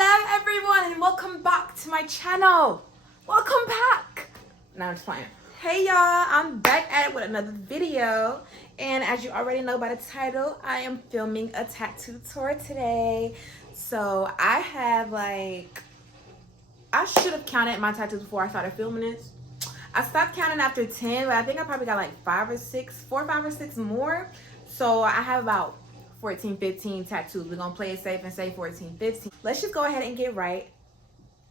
Hello everyone and welcome back to my channel. Welcome back. No, I'm just playing. Hey y'all, I'm back at it with another video. And as you already know by the title, I am filming a tattoo tour today. So I have I should have counted my tattoos before I started filming this. I stopped counting after 10, but I think I probably got like 4, 5 or 6 more. So I have about 14, 15 tattoos. We're gonna play it safe and say 14, 15. Let's just go ahead and get right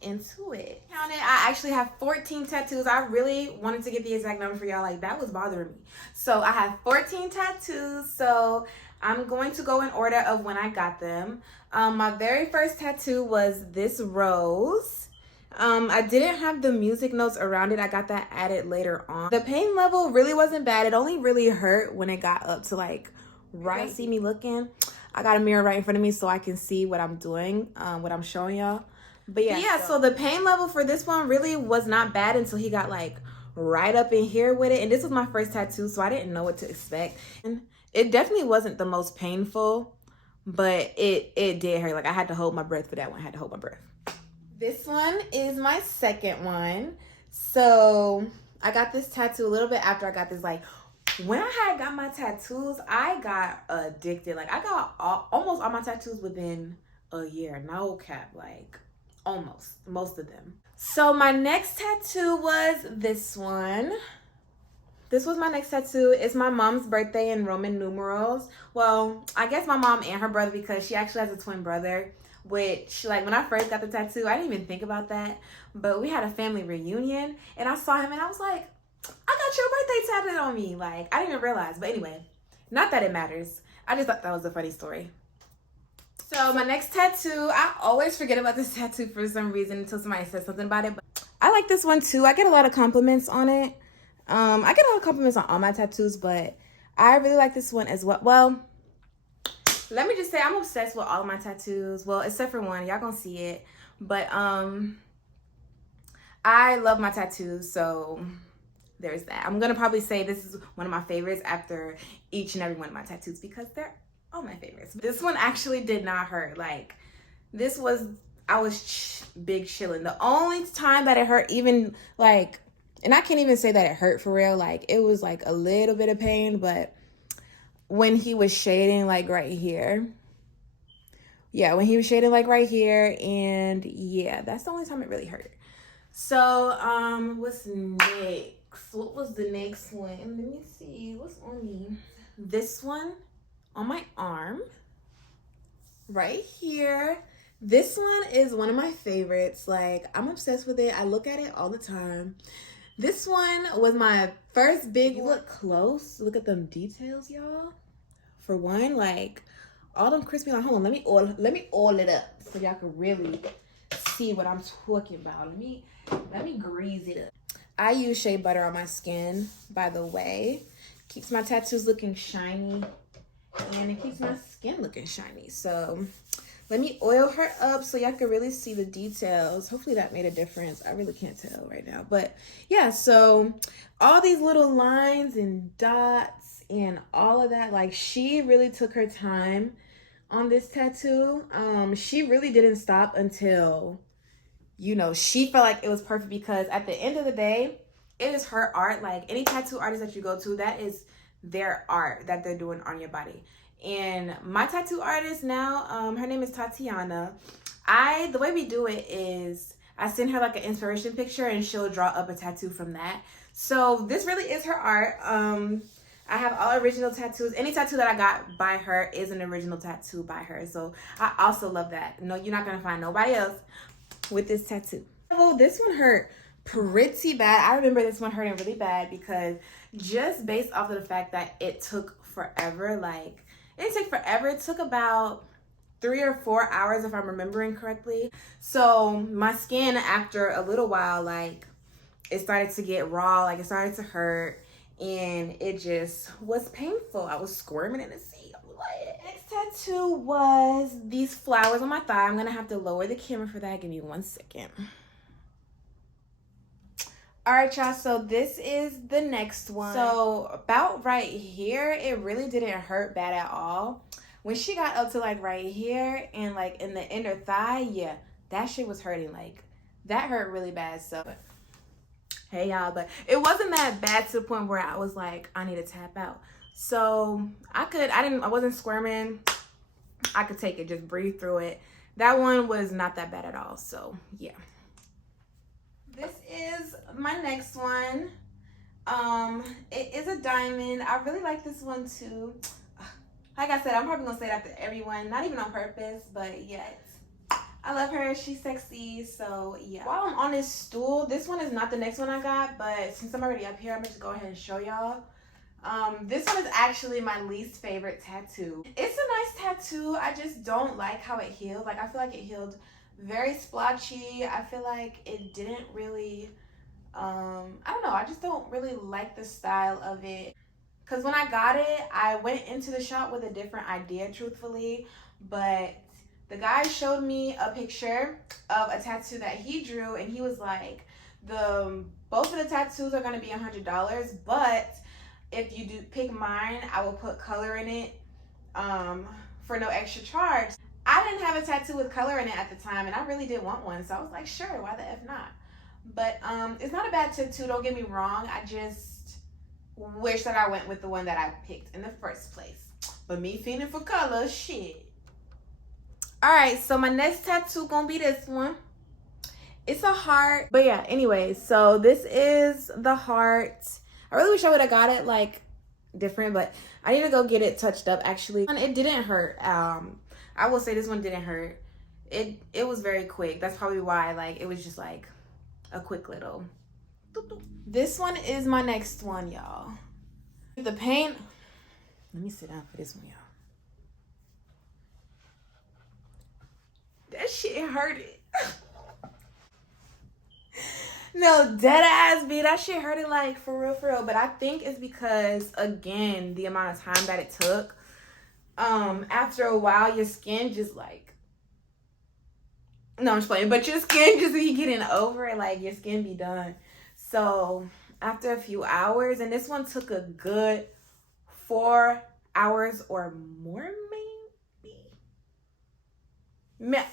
into it. Counted, I actually have 14 tattoos. I really wanted to get the exact number for y'all. Like, that was bothering me. So I have 14 tattoos. So I'm going to go in order of when I got them. My very first tattoo was this rose. I didn't have the music notes around it. I got that added later on. The pain level really wasn't bad. It only really hurt when it got up to like right. See me looking. I got a mirror right in front of me so I can see what I'm doing, what I'm showing y'all. But yeah, so the pain level for this one really was not bad until he got like right up in here with it. And this was my first tattoo, so I didn't know what to expect. And it definitely wasn't the most painful, but it did hurt. Like, I had to hold my breath for that one. I had to hold my breath. This one is my second one. So I got this tattoo a little bit after I got this. Like, when I had got my tattoos, I got addicted. Like, I got almost all my tattoos within a year. No cap, like almost, most of them. So my next tattoo was this one. This was my next tattoo. It's my mom's birthday in Roman numerals. Well, I guess my mom and her brother, because she actually has a twin brother, which, like, when I first got the tattoo, I didn't even think about that. But we had a family reunion and I saw him and I was like, I got your birthday tattooed on me. Like, I didn't even realize. But anyway, not that it matters. I just thought that was a funny story. So my next tattoo, I always forget about this tattoo for some reason until somebody says something about it. But I like this one too. I get a lot of compliments on it. I get a lot of compliments on all my tattoos, but I really like this one as well. Well, let me just say I'm obsessed with all of my tattoos. Well, except for one. Y'all gonna see it. But I love my tattoos, so there's that. I'm gonna probably say this is one of my favorites after each and every one of my tattoos because they're all my favorites. This one actually did not hurt. Like, this was, I was big chilling. The only time that it hurt, even like, and I can't even say that it hurt for real. Like, it was like a little bit of pain, but when he was shading like right here. Yeah, when he was shading like right here, and yeah, that's the only time it really hurt. So, what's next? What was the next one? Let me see. What's on me? This one on my arm. Right here. This one is one of my favorites. Like, I'm obsessed with it. I look at it all the time. This one was my first big look close. Look at them details, y'all. For one, like, all them crispy. Like, hold on, let me oil it up so y'all can really see what I'm talking about. Let me grease it up. I use shea butter on my skin, by the way. Keeps my tattoos looking shiny, and it keeps my skin looking shiny. So let me oil her up so y'all can really see the details. Hopefully that made a difference. I really can't tell right now. But yeah, so all these little lines and dots and all of that, like, she really took her time on this tattoo. She really didn't stop until, you know, she felt like it was perfect, because at the end of the day, it is her art. Like, any tattoo artist that you go to, that is their art that they're doing on your body. And my tattoo artist now, her name is Tatiana. The way we do it is I send her like an inspiration picture and she'll draw up a tattoo from that. So this really is her art. I have all original tattoos. Any tattoo that I got by her is an original tattoo by her. So I also love that. No, you're not gonna find nobody else with this tattoo. Oh, this one hurt pretty bad. I remember this one hurting really bad because just based off of the fact that it took forever. Like, it didn't take forever. It took about 3 or 4 hours if I'm remembering correctly. So my skin, after a little while, like, it started to get raw. Like, it started to hurt, and it just was painful. I was squirming in the seat. Next tattoo was these flowers on my thigh. I'm gonna have to lower the camera for that. Give me 1 second. All right, y'all, so this is the next one. So about right here, it really didn't hurt bad at all. When she got up to like right here and like in the inner thigh, yeah, that shit was hurting. Like, that hurt really bad. So, hey y'all, but it wasn't that bad to the point where I was like, I need to tap out. So I wasn't squirming. I could take it, just breathe through it. That one was not that bad at all. So yeah. This is my next one. It is a diamond. I really like this one too. Like I said, I'm probably gonna say that to everyone, not even on purpose, but yes. I love her. She's sexy. So yeah. While I'm on this stool, this one is not the next one I got, but since I'm already up here, I'm gonna just go ahead and show y'all. This one is actually my least favorite tattoo. It's a nice tattoo. I just don't like how it healed. Like, I feel like it healed very splotchy. I feel like it didn't really, I don't know. I just don't really like the style of it. Because when I got it, I went into the shop with a different idea, truthfully. But the guy showed me a picture of a tattoo that he drew, and he was like, both of the tattoos are going to be $100, but if you do pick mine, I will put color in it for no extra charge. I didn't have a tattoo with color in it at the time, and I really did want one. So I was like, sure, why the F not? But it's not a bad tattoo, don't get me wrong. I just wish that I went with the one that I picked in the first place. But me feeling for color, shit. All right, so my next tattoo gonna be this one. It's a heart. But yeah, anyway, so this is the heart. I really wish I would have got it like different, but I need to go get it touched up actually. And it didn't hurt. I will say this one didn't hurt. It was very quick. That's probably why, like, it was just like a quick little. This one is my next one, y'all. The paint. Let me sit down for this one, y'all. That shit hurted. No, dead ass, B. That shit hurted, like, for real, for real. But I think it's because, again, the amount of time that it took. After a while, your skin just, like... No, I'm just playing. But your skin just be getting over it. Like, your skin be done. So, after a few hours, and this one took a good 4 hours or more, maybe?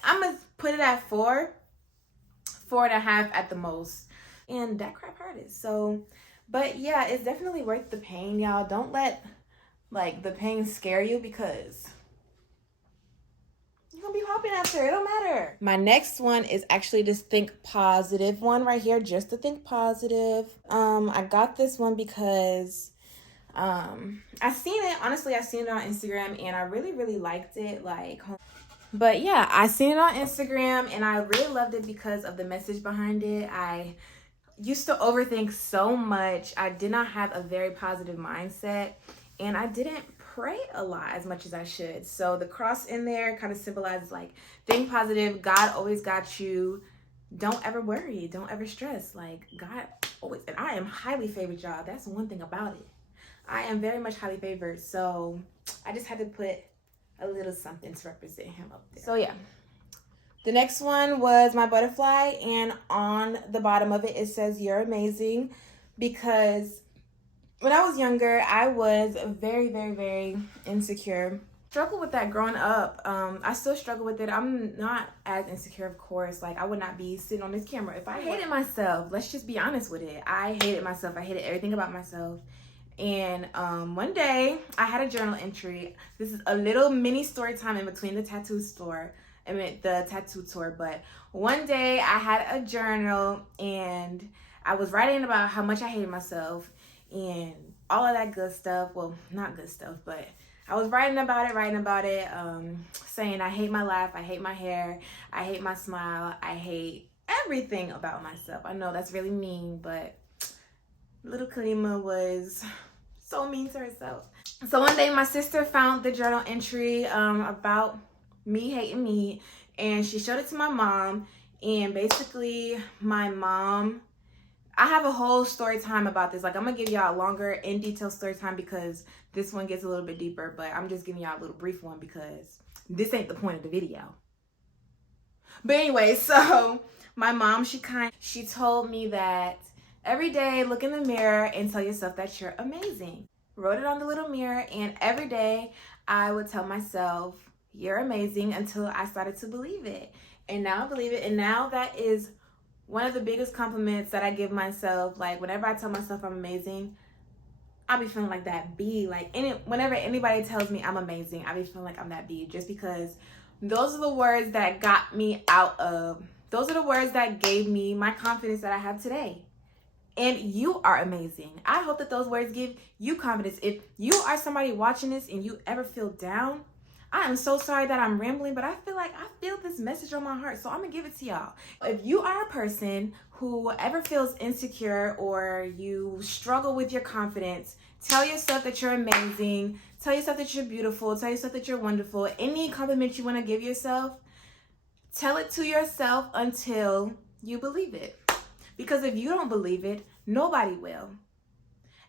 I'm going to put it at 4.5 at the most. And that crap hurted. So, but yeah, it's definitely worth the pain, y'all. Don't let, like, the pain scare you, because you're gonna be hopping after. It don't matter. My next one is actually this Think Positive one right here. Just to Think Positive. I got this one because I seen it. Honestly, I seen it on Instagram, and I really, really liked it. Like, but yeah, I seen it on Instagram, and I really loved it because of the message behind it. I used to overthink so much. I did not have a very positive mindset, and I didn't pray a lot as much as I should. So the cross in there kind of symbolizes, like, think positive. God always got you. Don't ever worry. Don't ever stress. Like, God always, and I am highly favored, y'all. That's one thing about it. I am very much highly favored. So I just had to put a little something to represent him up there. So yeah. The next one was my butterfly, and on the bottom of it, it says, "You're amazing," because when I was younger, I was very, very, very insecure. Struggled with that growing up. I still struggle with it. I'm not as insecure, of course. Like, I would not be sitting on this camera if I hated myself. Let's just be honest with it. I hated myself. I hated everything about myself. And one day, I had a journal entry. This is a little mini story time in between the tattoo store. I mean, the tattoo tour. But one day I had a journal, and I was writing about how much I hated myself and all of that good stuff. Well, not good stuff, but I was writing about it, saying I hate my laugh, I hate my hair, I hate my smile, I hate everything about myself. I know that's really mean, but little Kalima was so mean to herself. So one day my sister found the journal entry about me hating me, and she showed it to my mom. And basically, my mom, I have a whole story time about this. Like, I'm gonna give y'all a longer, in detail story time, because this one gets a little bit deeper, but I'm just giving y'all a little brief one because this ain't the point of the video. But anyway, so my mom, she told me that every day, look in the mirror and tell yourself that you're amazing. Wrote it on the little mirror, and every day I would tell myself, you're amazing, until I started to believe it. And now I believe it. And now that is one of the biggest compliments that I give myself. Like, whenever I tell myself I'm amazing, I be feeling like that B. Like, whenever anybody tells me I'm amazing, I be feeling like I'm that B, just because those are the words that got me out of, those are the words that gave me my confidence that I have today. And you are amazing. I hope that those words give you confidence. If you are somebody watching this and you ever feel down, I am so sorry that I'm rambling, but I feel this message on my heart, so I'm gonna give it to y'all. If you are a person who ever feels insecure or you struggle with your confidence, tell yourself that you're amazing, tell yourself that you're beautiful, tell yourself that you're wonderful. Any compliment you want to give yourself, tell it to yourself until you believe it. Because if you don't believe it, nobody will.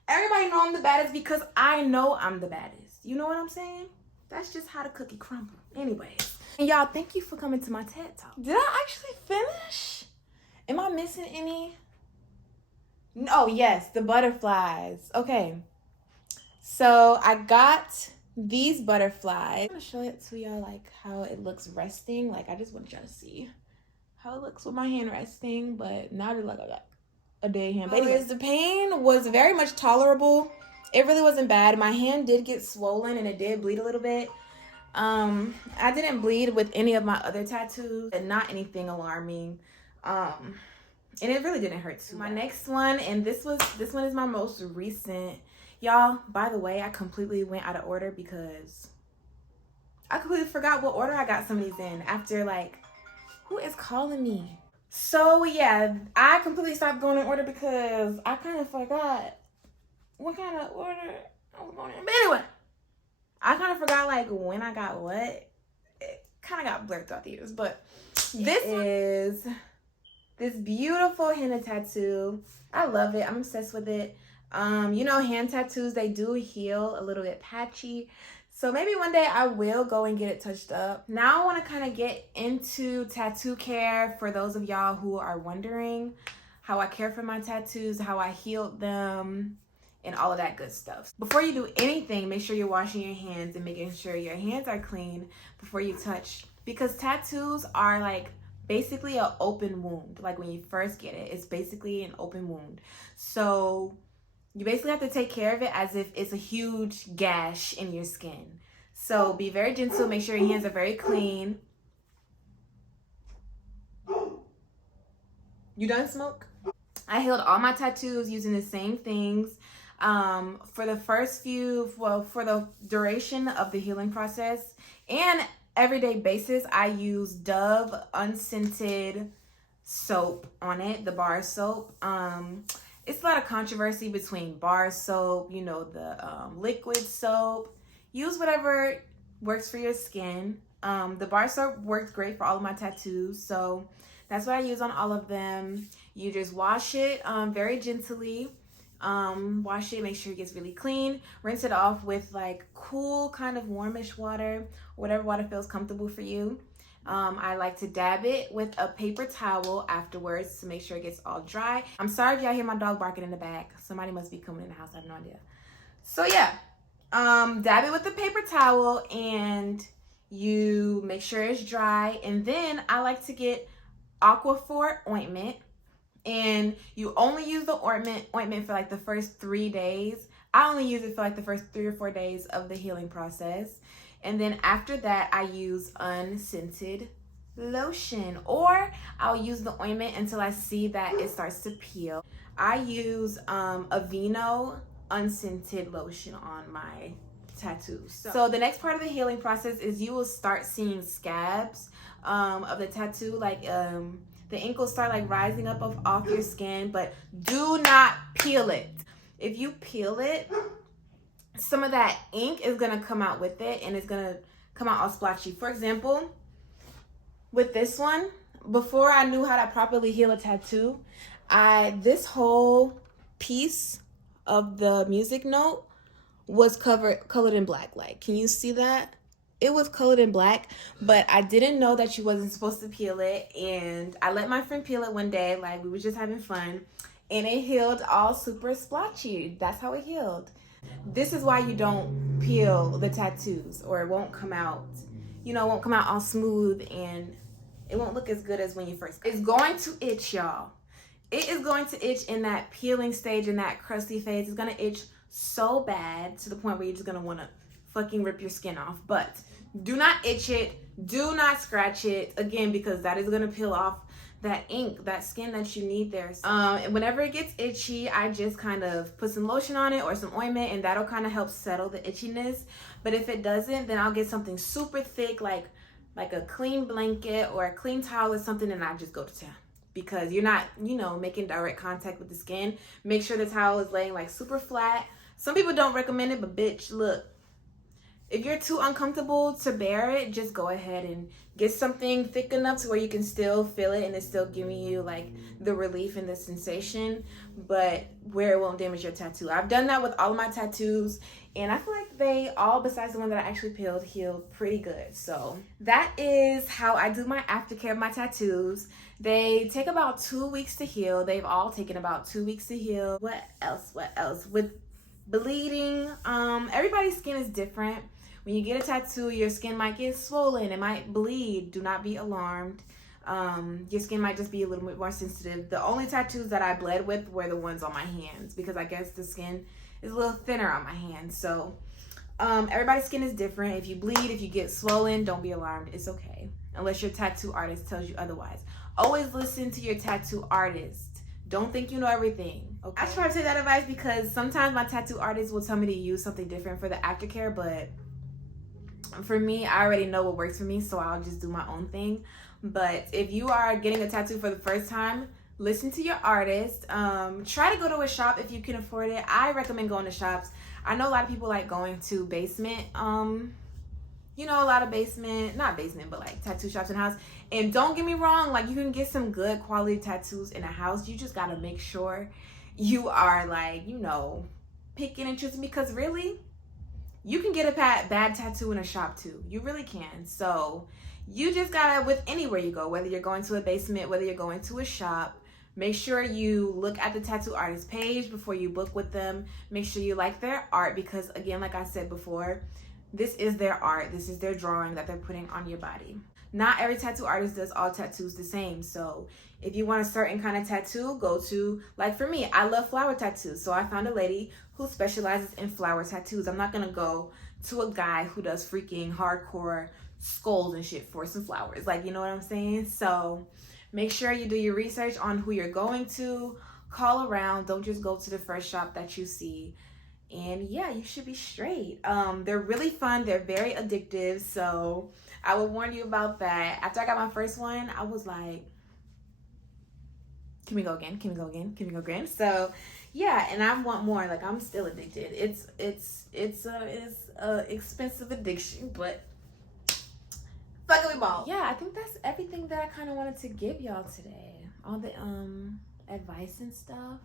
Everybody know I'm the baddest because I know I'm the baddest. You know what I'm saying? That's just how the cookie crumbles. Anyways. And y'all, thank you for coming to my TED Talk. Did I actually finish? Am I missing any? Oh, yes, the butterflies. Okay. So I got these butterflies. I'm going to show it to y'all, like, how it looks resting. Like, I just want y'all to see how it looks with my hand resting, but now it like I got a dead hand. But anyways, the pain was very much tolerable. It really wasn't bad. My hand did get swollen and it did bleed a little bit. I didn't bleed with any of my other tattoos, and not anything alarming. And it really didn't hurt too bad. My next one, and this one is my most recent. Y'all, by the way, I completely went out of order because I completely forgot what order I got some of these in after, like, who is calling me? So yeah, I completely stopped going in order because I kind of forgot what kind of order I was going in. But anyway, I kind of forgot like when I got what. It kind of got blurred throughout the years. But this is this beautiful henna tattoo. I love it. I'm obsessed with it. You know, hand tattoos, they do heal a little bit patchy. So maybe one day I will go and get it touched up. Now I want to kind of get into tattoo care for those of y'all who are wondering how I care for my tattoos, how I healed them, and all of that good stuff. Before you do anything, make sure you're washing your hands and making sure your hands are clean before you touch. Because tattoos are like basically an open wound. Like when you first get it, it's basically an open wound. So you basically have to take care of it as if it's a huge gash in your skin. So be very gentle. Make sure your hands are very clean. You done, Smoke? I healed all my tattoos using the same things. For the duration of the healing process and everyday basis, I use Dove unscented soap on it, the bar soap. It's a lot of controversy between bar soap, you know, the liquid soap. Use whatever works for your skin. The bar soap works great for all of my tattoos, so that's what I use on all of them. You just wash it very gently. Wash it, make sure it gets really clean. Rinse it off with like cool, kind of warmish water, whatever water feels comfortable for you. I like to dab it with a paper towel afterwards to make sure it gets all dry. I'm sorry if y'all hear my dog barking in the back. Somebody must be coming in the house. I have no idea. So yeah, dab it with the paper towel and you make sure it's dry. And then I like to get Aquaphor ointment. And you only use the ointment for like the first 3 days. I only use it for like the first 3 or 4 days of the healing process. And then after that, I use unscented lotion, or I'll use the ointment until I see that it starts to peel. I use Aveeno unscented lotion on my tattoos. So the next part of the healing process is you will start seeing scabs of the tattoo, like the ink will start like rising up off your skin, but do not peel it. If you peel it, some of that ink is gonna come out with it and it's gonna come out all splotchy. For example, with this one, before I knew how to properly heal a tattoo, this whole piece of the music note was colored in black. Like, can you see that? It was colored in black, but I didn't know that you wasn't supposed to peel it, and I let my friend peel it one day, like we were just having fun, and it healed all super splotchy. That's how it healed. This is why you don't peel the tattoos, or it won't come out, you know, it won't come out all smooth and it won't look as good as when you first got it. It's going to itch, y'all. It is going to itch in that peeling stage, in that crusty phase. It's gonna itch so bad to the point where you're just gonna wanna fucking rip your skin off. But do not itch it, do not scratch it, again, because that is gonna peel off that ink, that skin that you need there. And whenever it gets itchy, I just kind of put some lotion on it or some ointment, and that'll kind of help settle the itchiness. But if it doesn't, then I'll get something super thick, like a clean blanket or a clean towel or something, and I just go to town. Because you're not, making direct contact with the skin. Make sure the towel is laying like super flat. Some people don't recommend it, but bitch, look, if you're too uncomfortable to bear it, just go ahead and get something thick enough to where you can still feel it and it's still giving you like the relief and the sensation, but where it won't damage your tattoo. I've done that with all of my tattoos, and I feel like they all, besides the one that I actually peeled, healed pretty good. So that is how I do my aftercare of my tattoos. They take about 2 weeks to heal. They've all taken about 2 weeks to heal. What else? With bleeding, everybody's skin is different. When you get a tattoo, your skin might get swollen, it might bleed. Do not be alarmed. Your skin might just be a little bit more sensitive. The only tattoos that I bled with were the ones on my hands, because I guess the skin is a little thinner on my hands. So everybody's skin is different. If you bleed, if you get swollen, don't be alarmed. It's okay, unless your tattoo artist tells you otherwise. Always listen to your tattoo artist. Don't think you know everything. Okay? I try to take that advice because sometimes my tattoo artist will tell me to use something different for the aftercare, but for me, I already know what works for me, so I'll just do my own thing. But if you are getting a tattoo for the first time, listen to your artist. Try to go to a shop if you can afford it. I recommend going to shops. I know a lot of people like going to basement, a lot of not basement, but like tattoo shops in the house. And don't get me wrong, like you can get some good quality tattoos in a house. You just gotta make sure you are like, picking and choosing, because really, you can get a bad tattoo in a shop too. You really can. So you just gotta, with anywhere you go, whether you're going to a basement, whether you're going to a shop, make sure you look at the tattoo artist page before you book with them. Make sure you like their art, because again, like I said before, this is their art. This is their drawing that they're putting on your body. Not every tattoo artist does all tattoos the same. So if you want a certain kind of tattoo, go to, like for me, I love flower tattoos. So I found a lady who specializes in flower tattoos. I'm not going to go to a guy who does freaking hardcore skulls and shit for some flowers. Like, you know what I'm saying? So make sure you do your research on who you're going to. Call around. Don't just go to the first shop that you see. And yeah, you should be straight. They're really fun. They're very addictive. So I will warn you about that. After I got my first one, I was like, can we go again? Can we go again? Can we go again? So yeah, and I want more. Like, I'm still addicted. It's a expensive addiction, but fuck it, we ball. Yeah, I think that's everything that I kind of wanted to give y'all today. All the advice and stuff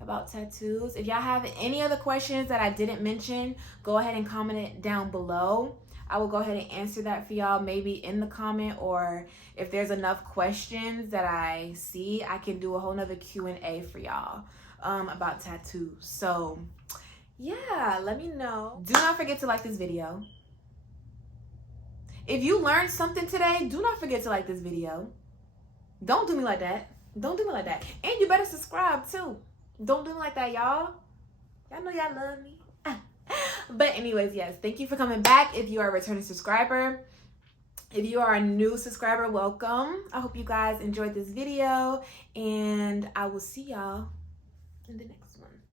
about tattoos. If y'all have any other questions that I didn't mention, go ahead and comment it down below. I will go ahead and answer that for y'all, maybe in the comment, or if there's enough questions that I see, I can do a whole nother Q&A for y'all about tattoos. So yeah, let me know. Do not forget to like this video. If you learned something today, do not forget to like this video. Don't do me like that. Don't do me like that. And you better subscribe too. Don't do me like that, y'all. Y'all know y'all love me. But anyways, yes, thank you for coming back. If you are a returning subscriber, if you are a new subscriber, welcome. I hope you guys enjoyed this video, and I will see y'all in the next